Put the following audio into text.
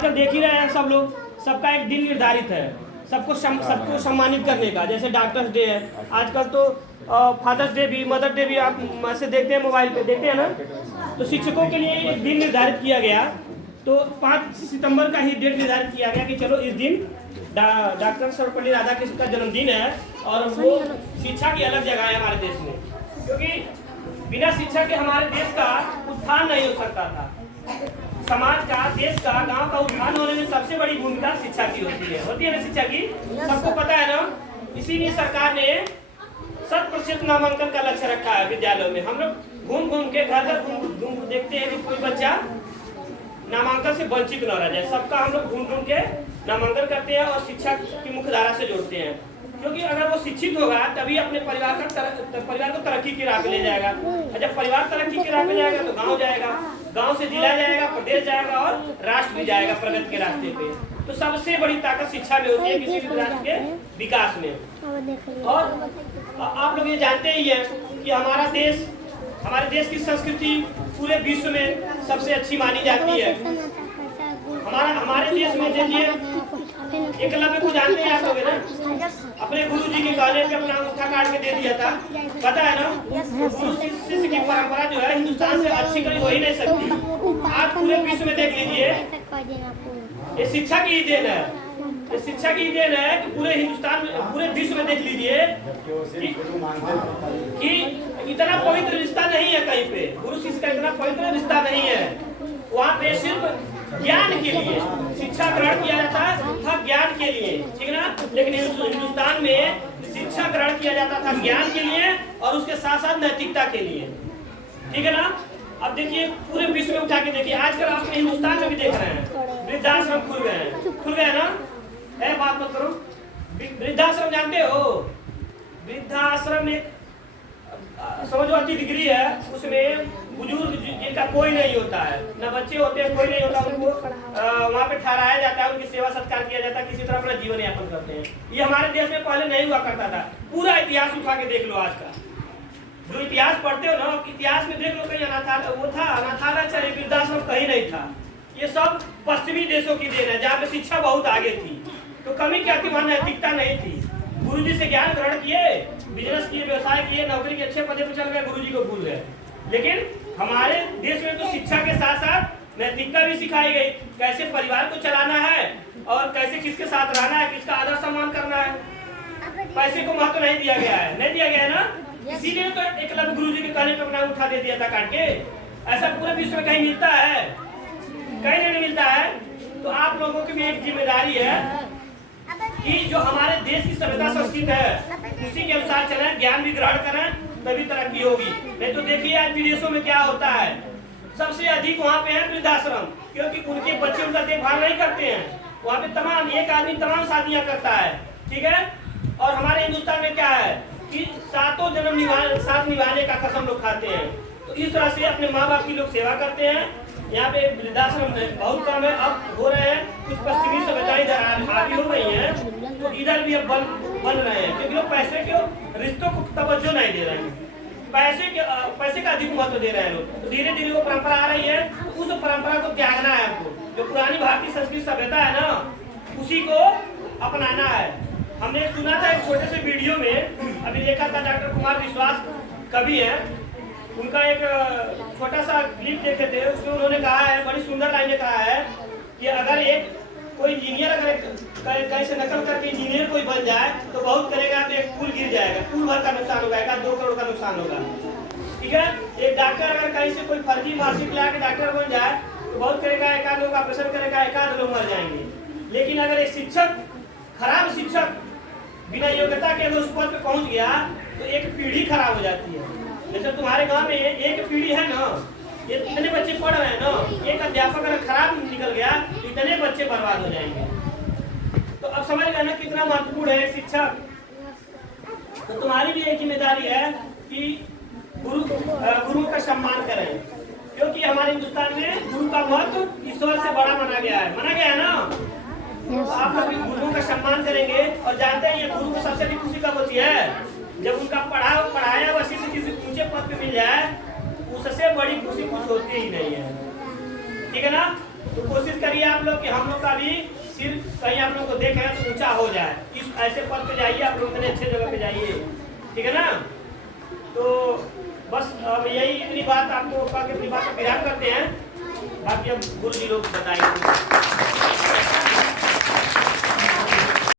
आजकल देख ही रहे हैं सब लोग, सबका एक दिन निर्धारित है सबको सम्मानित करने का। जैसे डॉक्टर्स डे है आजकल, तो फादर्स डे भी, मदर डे भी आप ऐसे देखते हैं, मोबाइल पे देखते हैं ना। तो शिक्षकों के लिए एक दिन निर्धारित किया गया, तो 5 सितंबर का ही डेट निर्धारित किया गया कि चलो इस दिन डॉक्टर सर्वपल्ली राधाकृष्ण का जन्मदिन है और वो शिक्षा की अलग जगह है हमारे देश में, क्योंकि बिना शिक्षा के हमारे देश का उत्थान नहीं हो सकता था। समाज का, देश का, गांव का उत्थान होने में सबसे बड़ी भूमिका शिक्षा की होती है ना शिक्षा की, सबको पता है ना। इसीलिए सरकार ने 100% नामांकन का लक्ष्य रखा है विद्यालयों में। हम लोग घूम घूम के घर घूम देखते हैं कि कोई बच्चा नामांकन से वंचित न रह जाए। सबका हम लोग घूम घूम के नामांकन करते हैं और शिक्षा की मुख्य धारा से जोड़ते हैं, क्योंकि अगर वो शिक्षित होगा तभी अपने परिवार को तरक्की की राह पे ले जाएगा, और जब परिवार तरक्की की राह पे जाएगा तो गांव जाएगा, गांव से जिला जाएगा, प्रदेश जाएगा और राष्ट्र भी जाएगा प्रगति के रास्ते पे। तो सबसे बड़ी ताकत शिक्षा में होती है किसी भी राष्ट्र के विकास में। और आप लोग ये जानते ही है कि हमारे देश की संस्कृति पूरे विश्व में सबसे अच्छी मानी जाती है। हमारे देश में देखिए एकलव्य को जानते हैं आप लोग ना, अपने गुरु जी के कहने पे अपना अंगूठा काट के दे दिया था, पता है ना। गुरु शिष्य की परंपरा जो है हिंदुस्तान से अच्छी कहीं हो ही नहीं सकती। आज पूरे विश्व में देख लीजिए, ये शिक्षा की ही देन है, ये शिक्षा की ही देन है कि पूरे हिंदुस्तान में, पूरे विश्व में देख लीजिए कि इतना पवित्र रिश्ता नहीं है कहीं पे, गुरु शिष्य का इतना पवित्र रिश्ता नहीं है। वहाँ पे सिर्फ ज्ञान के लिए शिक्षा ग्रहण किया जाता था, ज्ञान के लिए, ठीक है ना। लेकिन हिंदुस्तान में शिक्षा ग्रहण किया जाता था ज्ञान के लिए और उसके साथ साथ नैतिकता के लिए, ठीक है ना। अब देखिए पूरे विश्व में उठा के देखिए, आजकल आप हिंदुस्तान में भी देख रहे हैं वृद्धाश्रम खुल गए ना। है बात मत करो, वृद्धाश्रम जानते हो, वृद्धाश्रम एक समझो अच्छी डिग्री है, उसमें बुजुर्ग जिनका कोई नहीं होता है, न बच्चे होते हैं, कोई नहीं होता, उनको वहाँ पे ठहराया जाता है, उनकी सेवा सत्कार किया जाता है, किसी तरह अपना जीवन यापन करते हैं। ये हमारे देश में पहले नहीं हुआ करता था। पूरा इतिहास उठा के देख लो आज का, जो इतिहास पढ़ते हो ना, इतिहास में देख लो कहीं अनाथालय चाहे वृद्धाश्रम कहीं नहीं था। ये सब पश्चिमी देशों की देन है जहाँ पे शिक्षा बहुत आगे थी, तो कमी क्या थी, वहाँ नैतिकता नहीं थी। गुरु जी से ज्ञान ग्रहण किए, बिजनेस किए, व्यवसाय किए, नौकरी के अच्छे पदे पर चल गए, गुरु जी को भूल गए। लेकिन हमारे देश में तो शिक्षा के साथ साथ नैतिकता भी सिखाई गई, कैसे परिवार को चलाना है और कैसे किसके साथ रहना है, किसका आदर सम्मान करना है। पैसे को महत्व नहीं दिया गया है, नहीं दिया गया है ना। इसीलिए तो एकलव्य गुरु जी के कहने पर अपना उठा दे दिया था काट के। ऐसा पूरे विश्व में कहीं मिलता है? कहीं नहीं मिलता है। तो आप लोगों की भी एक जिम्मेदारी है कि जो हमारे देश की सभ्यता संस्कृति है उसी के अनुसार चलें, ज्ञान भी ग्रहण करें, तभी तरक्की होगी। नहीं तो देखिए आज विदेशों में क्या होता है, सबसे अधिक वहाँ पे है वृद्धाश्रम, क्योंकि उनके बच्चे उनका देखभाल नहीं करते हैं। वहाँ पे तमाम एक आदमी तमाम शादियाँ करता है, ठीक है। और हमारे हिंदुस्तान में क्या है कि सातों जन्म साथ निभाने का कसम लोग खाते हैं। तो इस तरह से अपने माँ बाप की लोग सेवा करते हैं। यहाँ पे वृद्धाश्रम बहुत कम है, अब हो रहे हैं, कुछ पश्चिमी सभ्यता इधर हावी हो रही है, तो इधर भी अब बन रहे हैं, क्योंकि लोग पैसे के रिश्तों को तवज्जो नहीं दे रहे हैं, पैसे का अधिक महत्व दे रहे हैं लोग। तो धीरे धीरे वो परंपरा आ रही है, तो उस परंपरा को त्यागना है हमको। जो पुरानी भारतीय संस्कृति सभ्यता है ना, उसी को अपनाना है। हमने सुना था एक छोटे से वीडियो में, अभी देखा था, डॉक्टर कुमार विश्वास कवि है, उनका एक छोटा सा क्लिप देखे थे, उसमें उन्होंने कहा है, बड़ी सुंदर लाइन में कहा है कि अगर कोई इंजीनियर अगर कहीं से नकल करके इंजीनियर कोई बन जाए तो बहुत करेगा तो एक पुल गिर जाएगा, पुल भर का नुकसान होगा, 1-2 करोड़ का नुकसान होगा, ठीक है। एक डॉक्टर अगर कहीं से कोई फर्जी मार्कशीट ला के डॉक्टर बन जाए तो बहुत करेगा, 1-2 लोग ऑपरेशन करेगा, 1-2 लोग मर जाएंगे। लेकिन अगर एक शिक्षक, खराब शिक्षक बिना योग्यता के अगर उस पद पे पहुंच गया तो एक पीढ़ी खराब हो जाती है। जैसे तुम्हारे गांव में एक पीढ़ी है ना, ये इतने बच्चे पढ़ रहे हैं ना, एक अध्यापक अगर खराब निकल गया तो इतने बच्चे बर्बाद हो जाएंगे। तो अब समझ गए ना कितना महत्वपूर्ण है शिक्षक। तो तुम्हारी भी एक जिम्मेदारी है कि गुरु का सम्मान करें, क्योंकि हमारे हिंदुस्तान में गुरु का महत्व ईश्वर से बड़ा माना गया है ना। तो आप लोग गुरुओं का सम्मान करेंगे। और जानते हैं ये गुरु को सबसे बड़ी खुशी कब होती है, जब उनका पढ़ाया हुआ शिष्य किसी ऊंचे पद पे मिल जाए, उससे बड़ी खुशी कुछ होती ही नहीं है, ठीक है ना। तो कोशिश करिए आप आप लोग कि हम लोग का भी सिर कहीं आप लोग को देख रहे हैं तो ऊंचा हो जाए, इस ऐसे पद पे जाइए, आप लोग इतने अच्छे जगह पे जाइए, ठीक है ना। तो बस अब यही इतनी बात आपको कह के अपनी बात को विराम करते हैं, बाकी अब गुरु जी लोग बताएंगे।